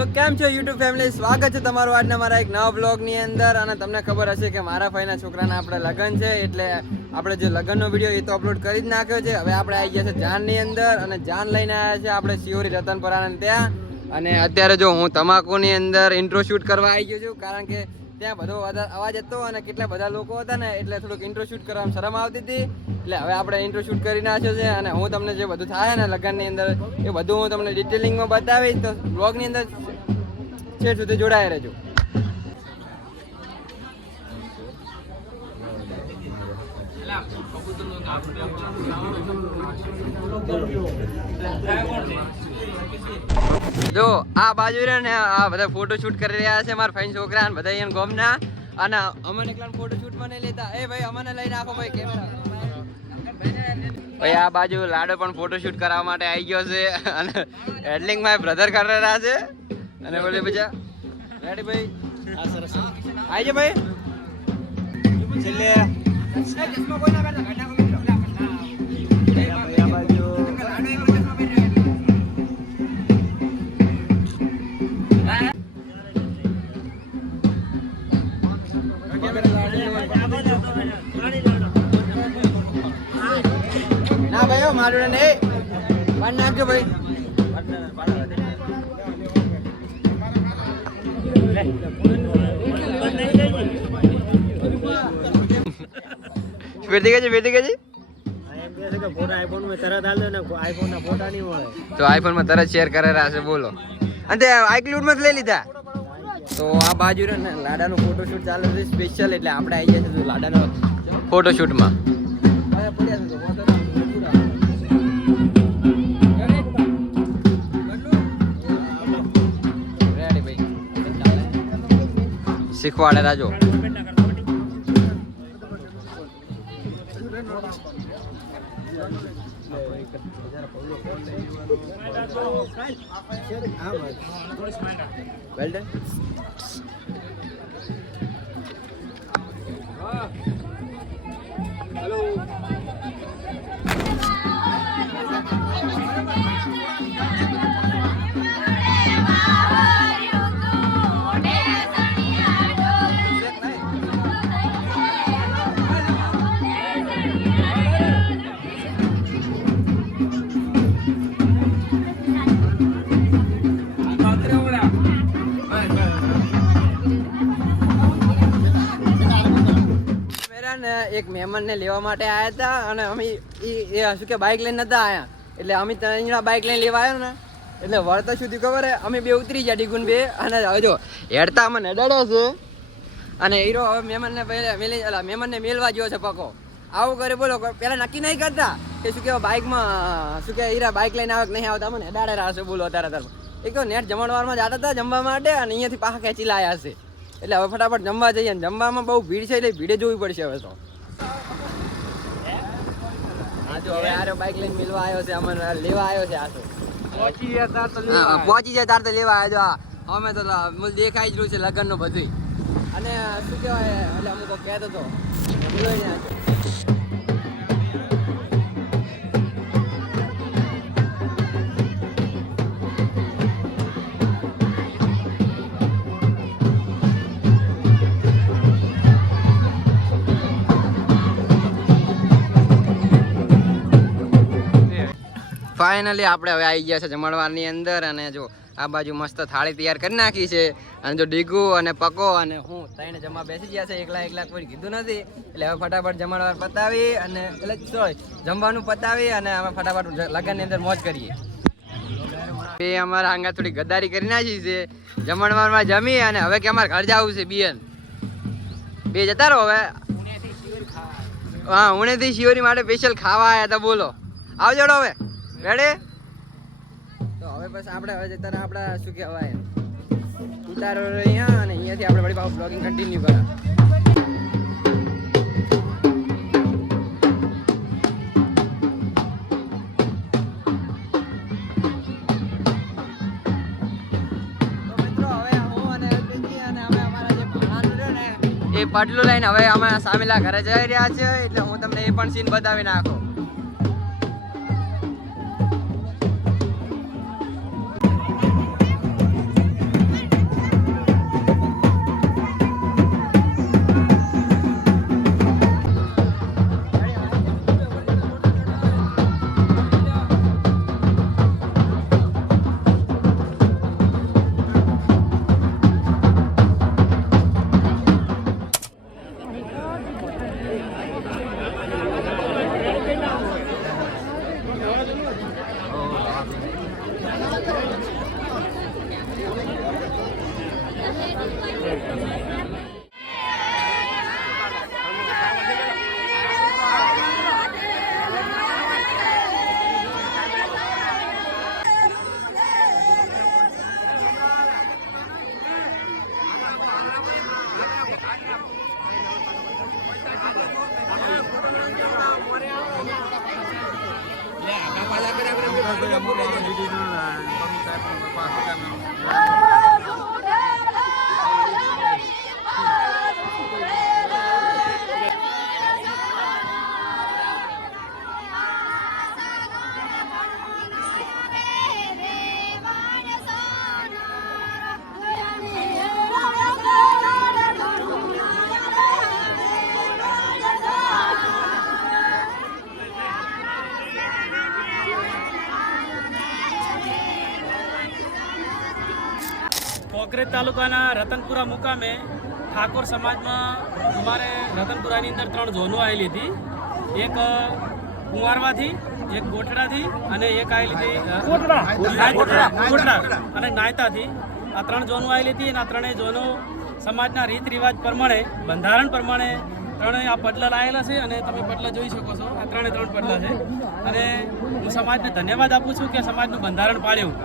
તો કેમ છો યુટ્યુબ ફેમિલી, સ્વાગત છે તમારું આજના મારા એક નવા બ્લોગની અંદર. અને તમને ખબર હશે કે મારા ભાઈના છોકરાના આપણે લગ્ન છે, એટલે આપણે જે લગ્નનો વિડીયો એ તો અપલોડ કરી જ નાખ્યો છે. હવે આપણે આવી ગયા છે જાનની અંદર, અને જાન લઈને આવ્યા છે આપણે શિહોરી રતનપરાને ત્યાં. અને અત્યારે જો હું તમાકુની અંદર ઇન્ટ્રો શૂટ કરવા આવી ગયો છું, કારણ કે ત્યાં બધો અવાજ હતો અને કેટલા બધા લોકો હતા ને, એટલે થોડુંક ઇન્ટ્રો શૂટ કરવામાં શરમ આવતી હતી. એટલે હવે આપણે ઇન્ટ્રો શૂટ કરી નાખ્યો છે, અને હું તમને જે બધું થાય ને લગ્નની અંદર એ બધું હું તમને ડિટેલિંગમાં બતાવીશ. તો બ્લોગની અંદર છેડ સુધી જોડાયા રહેજો. જો આ બાજુ રે ને આ બધા ફોટો શૂટ કરી રહ્યા છે મારા ફાઈન છોકરા ને બધા અહીંયા ગોમના. અને અમને એકલા ફોટો શૂટ માં નહીં લેતા. એ ભાઈ અમને લઈને આખો ભાઈ કેમેરા. ભાઈ આ બાજુ લાડો પણ ફોટો શૂટ કરવા માટે આવી ગયો છે, અને હેડલિંગ માં બ્રધર કરી રહ્યા છે. અને બોલે બીજા રેડી ભાઈ આવી જા ભાઈ છેલ્લે ના ભાઈ મારું નહીં પાડ નાખજો ભાઈ. બેટી ગઈ તો આઈફોન માં તરત શેર કરેલા હશે. બોલો અને આઈક્લાઉડ માં લઈ લીધા. તો આ બાજુ ને લાડાનો ફોટોશૂટ ચાલે છે સ્પેશિયલ, એટલે આપણે આવી ગયા છે લાડાનો ફોટોશૂટમાં. રેડી ભાઈ શીખવાડે રાજો. Well done. Hello. એક મહેમાનને લેવા માટે આવ્યા હતા, અને અમે શું કે બાઇક લઈને નતા આવ્યા. એટલે અમે ત્યાં બાઇક લઈને લેવા આવ્યા ને, એટલે વળતા સુધી ખબર હે અમે બે ઉતરી ગયા ડીગુન બે. અને હવે જો હેડતા અમે નડાડ્યો છે, અને હીરો હવે મહેમાનને મેલવા ગયો છે પકો. આવું કરે બોલો, પેલા નક્કી નહીં કરતા કે શું કહેવાય બાઇકમાં શું કે હીરા બાઇક લઈને આવે કે નહીં આવતા, અમને હેડાડે રહેશે બોલો. અત્યારે એક તો નેટ જમણવારમાં જતા હતા જમવા માટે, અને અહીંયાથી પાછા ખેંચી લાયા છે. એટલે હવે ફટાફટ જમવા જઈએ, ને જમવામાં બહુ ભીડ છે, એટલે ભીડે જોવી પડશે હવે તો. હા જો હવે આરો બાઇક લઈને મિલવા આવ્યો છે, અમને લેવા આવ્યો છે. આ તો પહોંચી જાય તાર તો લેવા આવ્યો. અમે તો દેખાઈ જ રહ્યું છે લગ્નનું બધું. અને શું કહેવાય એટલે અમુક કહેતો હતો ફાઇનલી આપણે હવે આવી ગયા છે જમણવારની અંદર. અને જો આ બાજુ મસ્ત થાળી તૈયાર કરી નાખી છે, અને જો ડીગુ અને પકો અને હું ત્રણે જમવા બેસી ગયા છે. એકલા કોઈ કીધું નથી, એટલે હવે ફટાફટ જમણવાર પતાવી અને એટલે જમવાનું પતાવી અને અમે ફટાફટ લગ્નની અંદર મોજ કરીએ. એ અમારા આંગા થોડી ગદ્દારી કરી નાખી છે જમણવારમાં જમી, અને હવે કે અમારે ઘર જવું છે બિયન બે જતા રહો. હવે હા ઉણેથી શિહોરી માટે સ્પેશિયલ ખાવા આવ્યા હતા. બોલો આવજો હવે રેડે. તો હવે બસ આપણે હવે જતા આપણે શું કહેવાય ઉતારો અહીંયા, અને અહીંયાથી આપણે વળી પાછું બ્લોગિંગ કન્ટિન્યુ કરા. તો મિત્રો હવે હું અને અમે અમારા જે ભાણાનું છે ને એ પાટલું લઈને હવે અમે સામેલા ઘરે જઈ રહ્યા છે, એટલે હું તમને એ પણ સીન બતાવી નાખો. કોકરેજ તાલુકાના રતનપુરા મુકામે ઠાકોર સમાજમાં અમારે રતનપુરાની અંદર 3 ઝોનો આવેલી હતી. એક કુંવારવાથી, એક ગોઠડાથી અને એક આવેલી હતી કોટડા અને નાયતાથી. આ 3 ઝોનો આવેલી હતી અને આ 3 ઝોનો સમાજના રીત રિવાજ પ્રમાણે, બંધારણ પ્રમાણે ત્રણેય આ પડલા લાવેલા છે અને તમે પડલા જોઈ શકો છો. આ 3 પડલા છે અને હું સમાજને ધન્યવાદ આપું છું કે સમાજનું બંધારણ પાળ્યું.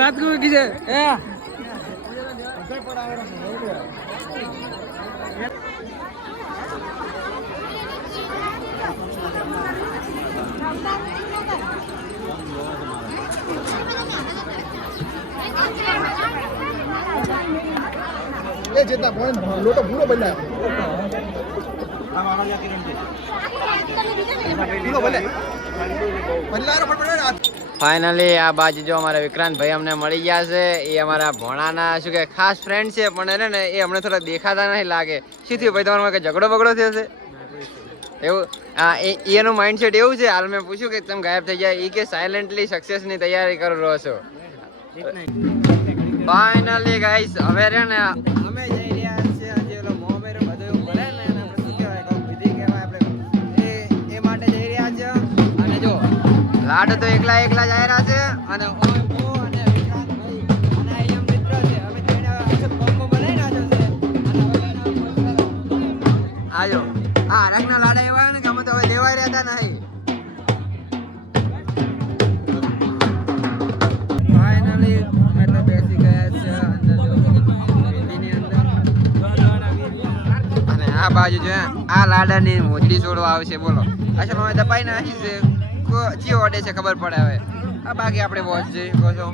વાત કરું કીધે એ જેતા પણ લોટો પૂરો બનાવ્યો ફાઇનલી આ બાજુ જો અમારા વિક્રાંતભાઈ અમને મળી ગયા છે. એ અમારા ભોણાના શું કે ખાસ ફ્રેન્ડ છે, પણ એને ને એ અમને થોડા દેખાતા નહીં લાગે. શું થયું ભાઈ, તમારામાં કઈ ઝઘડો બગડો થયો છે એવું? હા, એનું માઇન્ડસેટ એવું છે. હાલ મેં પૂછ્યું કે તમે ગાયબ થઈ જાય, એ કે સાયલેન્ટલી સક્સેસની તૈયારી કરી રહ્યો છો. ફાઇનલી ગાઈસ હવે રે ને અમે જઈ રહ્યા છીએ જે ઓલો મોમેર બધું એવું ભરે ને એને આપણે શું કહેવાય, કહું વિધિ કહેવાય આપણે, એ માટે જઈ રહ્યા છે. અને જો લાડ તો એકલા જ આવી રહ્યા છે અને ઓય બો અને વિક્રાંતભાઈ અને અહીંયા મિત્ર છે. અમે જઈને કોમ્બો બનાવી નાખ્યો છે અને હવે આજો આ હરકના લાડા એવા ને કે અમે તો હવે દેવાઈ રહેતા નહીં. ફાઇનલી અમે તો બેસી ગયા છે અંદર જો વિધિની અંદર. અને આ બાજુ જો આ લાડાની મોજડી છોડવા આવશે. બોલો અચ્છા અમે દબાઈ નાખી છે ચી ઓડે છે ખબર પડે હવે. આ બાકી આપણે વોચ જોઈ કહો છો